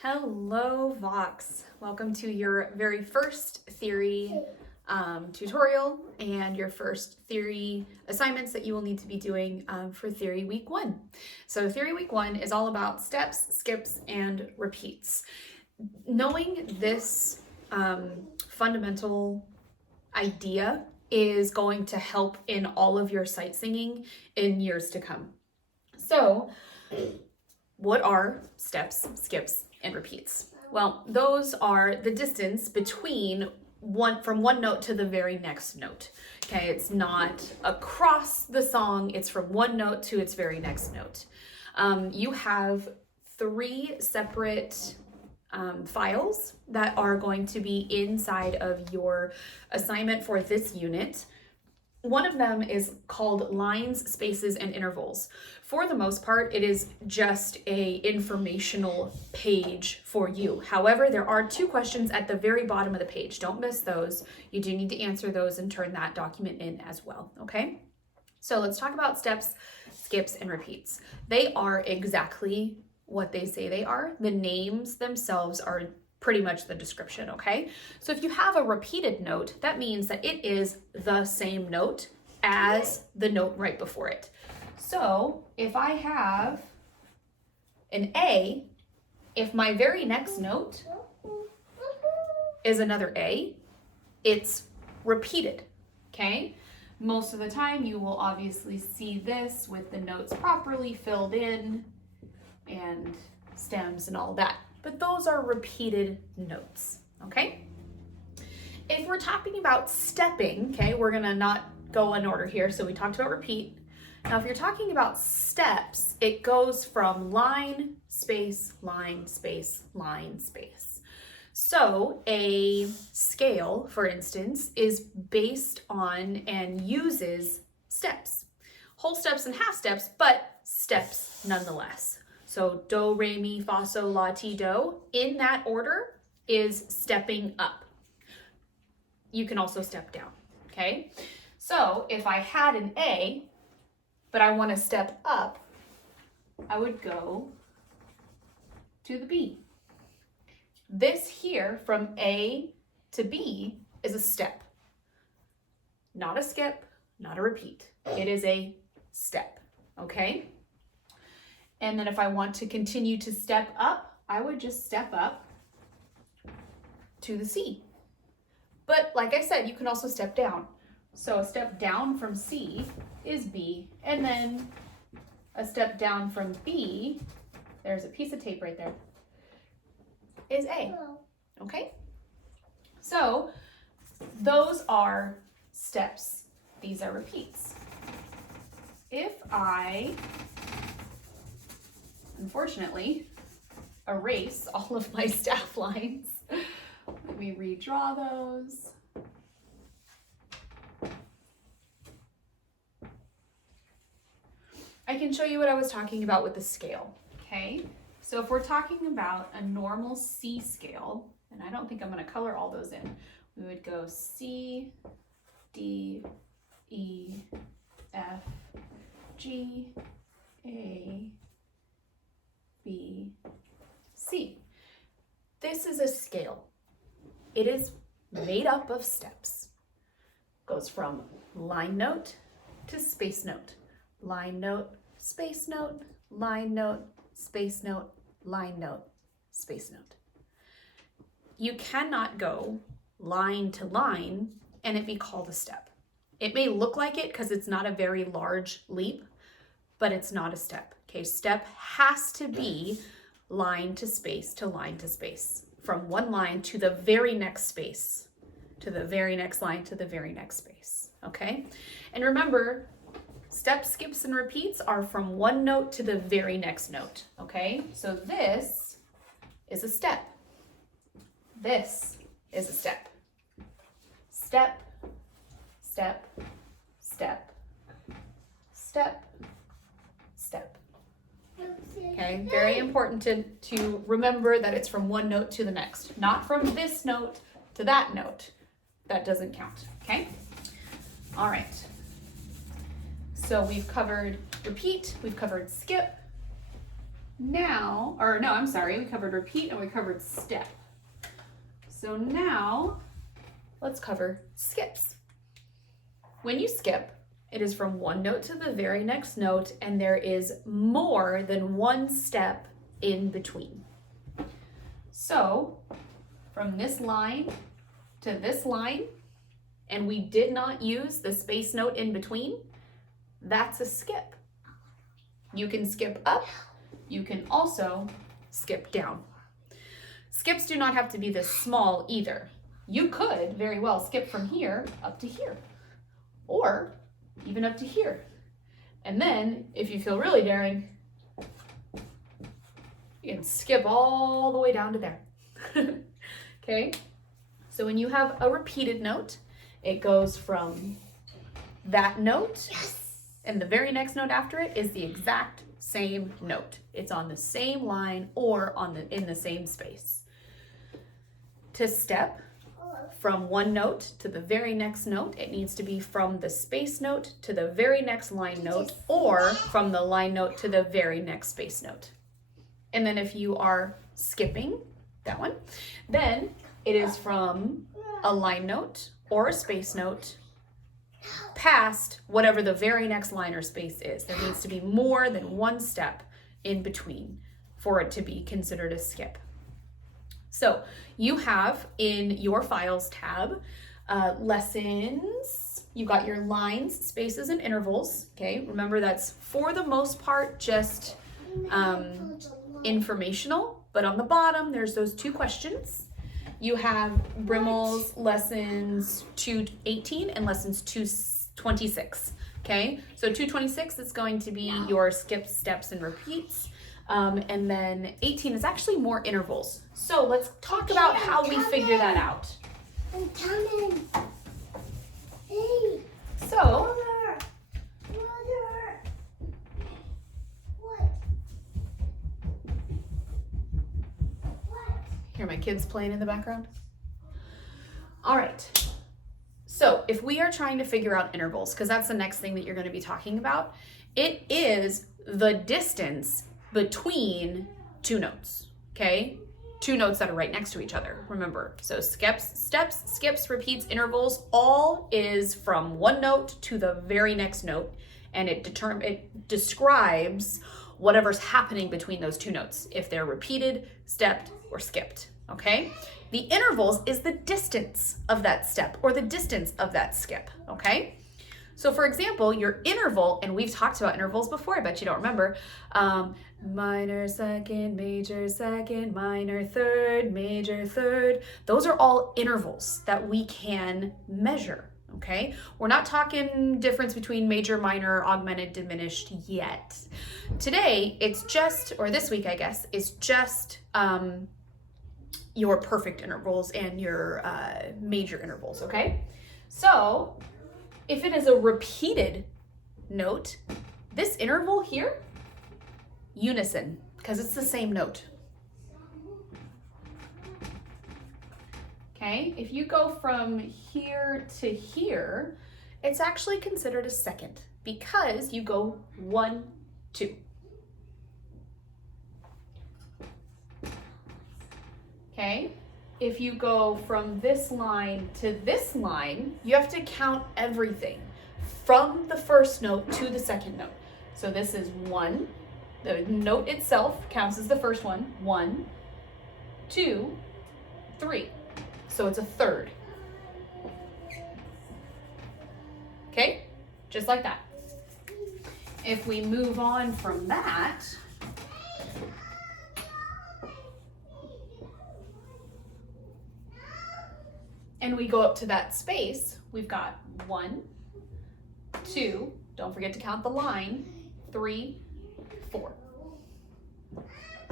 Hello, Vox. Welcome to your very first theory tutorial and your first theory assignments that you will need to be doing for theory week 1. So theory week 1 is all about steps, skips, and repeats. Knowing this fundamental idea is going to help in all of your sight singing in years to come. So what are steps, skips, and repeats? Well, those are the distance between from one note to the very next note. Okay, it's not across the song, it's from one note to its very next note. You have 3 separate files that are going to be inside of your assignment for this unit. One of them is called lines, spaces, and intervals. For the most part, it is just a informational page for you. However, there are 2 questions at the very bottom of the page. Don't miss those. You do need to answer those and turn that document in as well, okay? So let's talk about steps, skips, and repeats. They are exactly what they say they are. The names themselves are pretty much the description, okay? So if you have a repeated note, that means that it is the same note as the note right before it. So if I have an A, if my very next note is another A, it's repeated, okay? Most of the time you will obviously see this with the notes properly filled in and stems and all that. But those are repeated notes, okay? If we're talking about stepping, okay, we're gonna not go in order here. So we talked about repeat. Now, if you're talking about steps, it goes from line, space, line, space, line, space. So a scale, for instance, is based on and uses steps. Whole steps and half steps, but steps nonetheless. So do, re, mi, fa, sol, la, ti, do, in that order is stepping up. You can also step down, okay? So if I had an A, but I want to step up, I would go to the B. This here from A to B is a step, not a skip, not a repeat. It is a step, okay? And then if I want to continue to step up, I would just step up to the C. But like I said, you can also step down. So a step down from C is B, and then a step down from B, there's a piece of tape right there, is A, okay? So those are steps. These are repeats. If I unfortunately erase all of my staff lines, let me redraw those. I can show you what I was talking about with the scale, okay? So if we're talking about a normal C scale, and I don't think I'm going to color all those in, we would go C, D, E, F, G, A, B, C. This is a scale. It is made up of steps. Goes from line note to space note. Line note, space note, line note, space note, line note, space note. You cannot go line to line and it be called a step. It may look like it because it's not a very large leap, but it's not a step. Okay, step has to be line to space to line to space, from one line to the very next space, to the very next line, to the very next space, okay? And remember, steps, skips, and repeats are from one note to the very next note, okay? So this is a step. This is a step. Step, step, step, step, step. Okay, very important to remember that it's from one note to the next, not from this note to that note. That doesn't count, okay? All right. So we've covered repeat, we've covered skip, now, or no, I'm sorry, we covered repeat and we covered step. So now let's cover skips. When you skip, it is from one note to the very next note, and there is more than one step in between. So from this line to this line, and we did not use the space note in between, that's a skip. You can skip up, you can also skip down. Skips do not have to be this small either. You could very well skip from here up to here, or even up to here. And then, if you feel really daring, you can skip all the way down to there. Okay? So when you have a repeated note, it goes from that note, and the very next note after it is the exact same note. It's on the same line or in the same space. To step from one note to the very next note, it needs to be from the space note to the very next line note, or from the line note to the very next space note. And then if you are skipping that one, then it is from a line note or a space note past whatever the very next line or space is. There needs to be more than one step in between for it to be considered a skip. So you have in your files tab lessons. You've got your lines, spaces, and intervals. Okay, remember that's for the most part just informational, but on the bottom there's those two questions. You have Brimmel's lessons 218 and lessons 226. Okay, so 226 is going to be your skips, steps, and repeats. And then 18 is actually more intervals. So let's talk about how we figure that out. I'm coming. Hey. So, Mother. What? hear my kids playing in the background? All right. So if we are trying to figure out intervals, because that's the next thing that you're going to be talking about, it is the distance between two notes, okay? Two notes that are right next to each other, remember. So steps, skips, repeats, intervals, all is from one note to the very next note, and it describes whatever's happening between those two notes, if they're repeated, stepped, or skipped, okay? The intervals is the distance of that step or the distance of that skip, okay? So for example, your interval, and we've talked about intervals before, I bet you don't remember, minor second, minor third, major third. Those are all intervals that we can measure, okay? We're not talking difference between major, minor, augmented, diminished yet. Today, it's just, or this week I guess, is just your perfect intervals and your major intervals, okay? So, if it is a repeated note, this interval here, unison, because it's the same note. Okay, if you go from here to here, it's actually considered a second because you go 1, 2. Okay, if you go from this line to this line, you have to count everything from the first note to the second note. So this is 1. The note itself counts as the first one. 1, 2, 3. So it's a third. Okay, just like that. If we move on from that, and we go up to that space, we've got 1, 2, don't forget to count the line, 3, 4.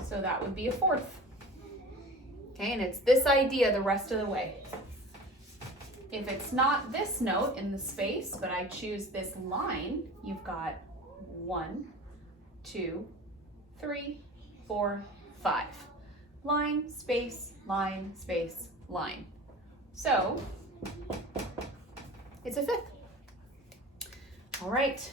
So that would be a fourth. Okay, and it's this idea the rest of the way. If it's not this note in the space, but I choose this line, you've got 1, 2, 3, 4, 5. Line, space, line, space, line. So, it's a fifth. All right.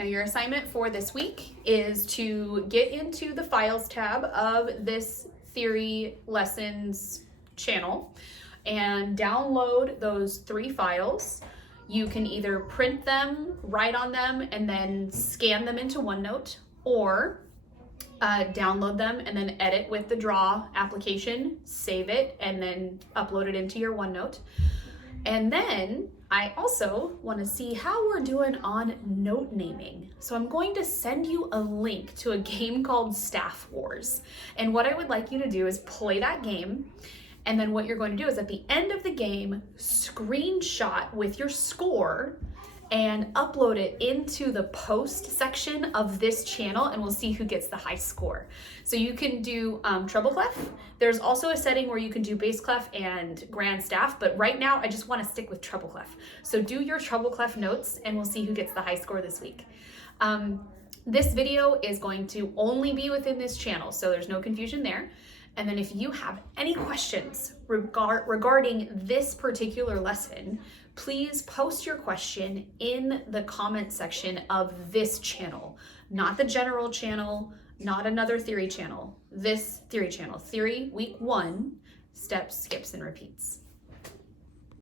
Now your assignment for this week is to get into the Files tab of this theory lessons channel and download those 3 files. You can either print them, write on them, and then scan them into OneNote, or download them and then edit with the Draw application, save it, and then upload it into your OneNote. And then I also want to see how we're doing on note naming. So I'm going to send you a link to a game called Staff Wars. And what I would like you to do is play that game. And then what you're going to do is at the end of the game, screenshot with your score and upload it into the post section of this channel, and we'll see who gets the high score. So you can do treble clef. There's also a setting where you can do bass clef and grand staff, but right now I just want to stick with treble clef. So do your treble clef notes and we'll see who gets the high score this week. This video is going to only be within this channel, so there's no confusion there. And then if you have any questions regarding this particular lesson, please post your question in the comment section of this channel, not the general channel, not another theory channel, this theory channel, Theory Week 1, Steps, Skips, and Repeats.